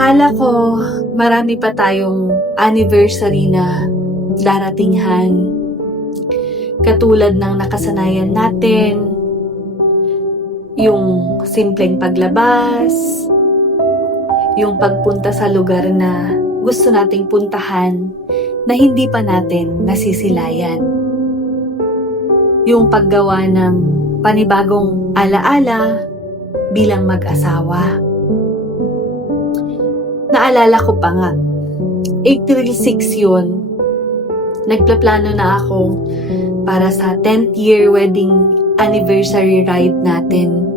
Akala ko marami pa tayong anniversary na daratinghan. Katulad ng nakasanayan natin, yung simpleng paglabas, yung pagpunta sa lugar na gusto nating puntahan na hindi pa natin nasisilayan. Yung paggawa ng panibagong alaala bilang mag-asawa. Naalala ko pa nga, April 6 yun, nagplaplano na ako para sa 10th year wedding anniversary ride natin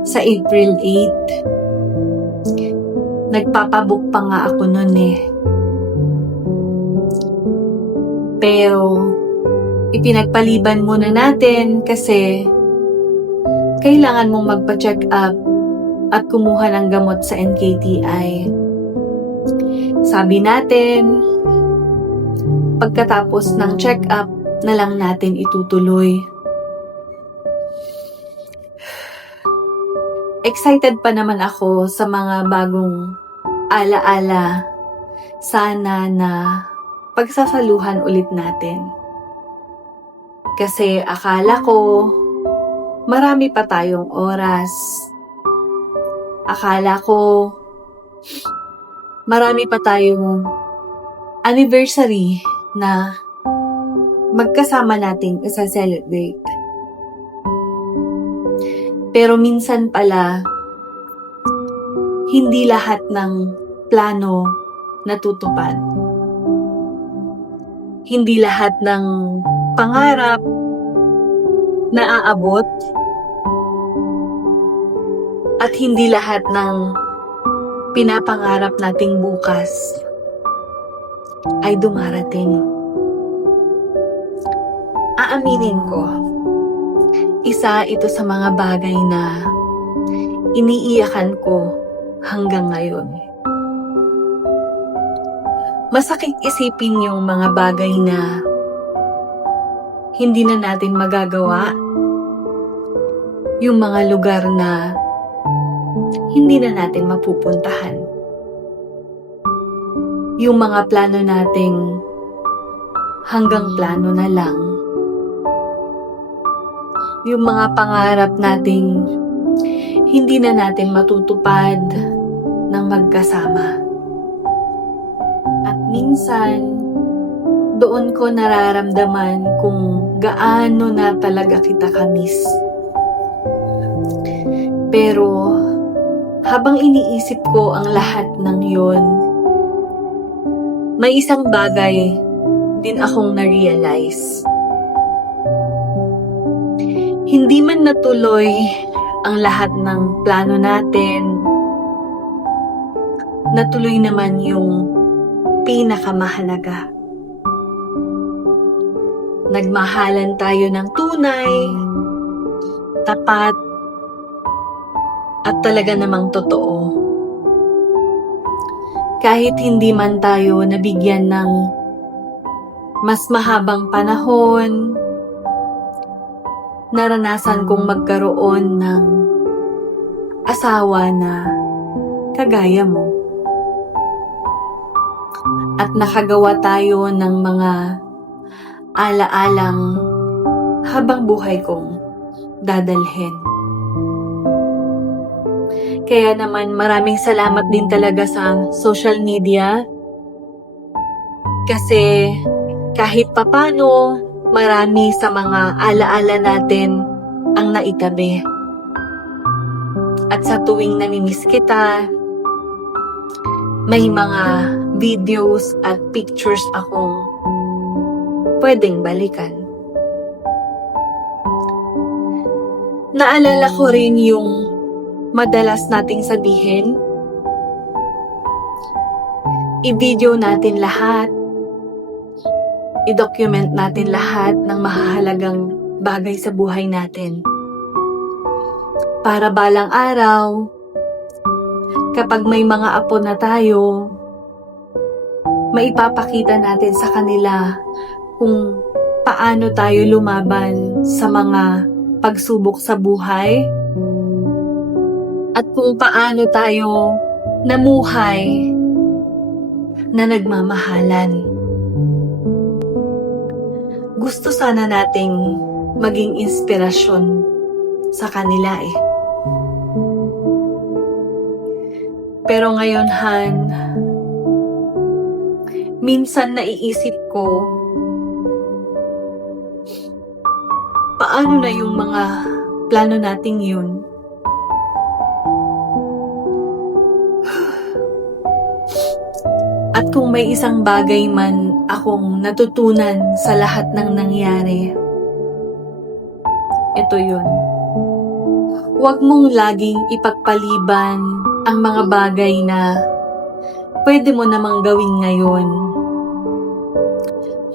sa April 8. Nagpapabook pa nga ako nun eh. Pero, ipinagpaliban muna natin kasi kailangan mong magpa-check up at kumuha ng gamot sa NKTI. Sabi natin, pagkatapos ng check-up na lang natin itutuloy. Excited pa naman ako sa mga bagong alaala. Sana na pagsasaluhan ulit natin. Kasi akala ko marami pa tayong oras. Akala ko marami pa tayong anniversary na magkasama nating isa-celebrate. Pero minsan pala, hindi lahat ng plano natutupad. Hindi lahat ng pangarap naaabot. At hindi lahat ng pinapangarap nating bukas ay dumarating. Aaminin ko, isa ito sa mga bagay na iniiyakan ko hanggang ngayon. Masakit isipin yung mga bagay na hindi na natin magagawa, yung mga lugar na hindi na natin mapupuntahan. Yung mga plano nating hanggang plano na lang. Yung mga pangarap nating hindi na natin matutupad ng magkasama. At minsan, doon ko nararamdaman kung gaano na talaga kita kamiss. Pero, habang iniisip ko ang lahat ng yon, may isang bagay din akong na-realize. Hindi man natuloy ang lahat ng plano natin, natuloy naman yung pinakamahalaga. Nagmahalan tayo ng tunay, tapat, at talaga namang totoo. Kahit hindi man tayo nabigyan ng mas mahabang panahon, naranasan kong magkaroon ng asawa na kagaya mo. At nakagawa tayo ng mga alaalang habang buhay kong dadalhin. Kaya naman maraming salamat din talaga sa social media. Kasi kahit papano, marami sa mga alaala natin ang naitabi. At sa tuwing namimiss kita, may mga videos at pictures akong pwedeng balikan. Naalala ko rin yung madalas nating sabihin, i-video natin lahat, i-document natin lahat ng mahahalagang bagay sa buhay natin. Para balang araw, kapag may mga apo na tayo, maipapakita natin sa kanila kung paano tayo lumaban sa mga pagsubok sa buhay at kung paano tayo namuhay na nagmamahalan. Gusto sana nating maging inspirasyon sa kanila eh. Pero ngayon, Han, minsan naiisip ko, paano na yung mga plano nating yun? At kung may isang bagay man akong natutunan sa lahat ng nangyari, ito yun. Huwag mong laging ipagpaliban ang mga bagay na pwede mo namang gawin ngayon.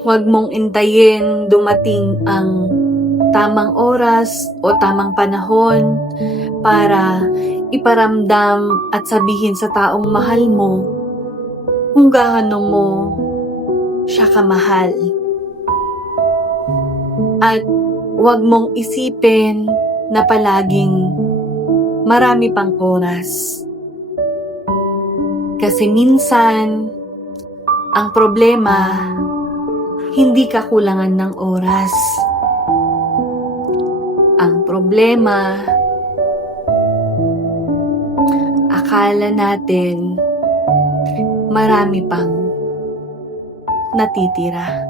Huwag mong intayin dumating ang tamang oras o tamang panahon para iparamdam at sabihin sa taong mahal mo kung gaano mo siya kamahal. At huwag mong isipin na palaging marami pang oras. Kasi minsan, ang problema, hindi kakulangan ng oras. Ang problema, akala natin marami pang natitira.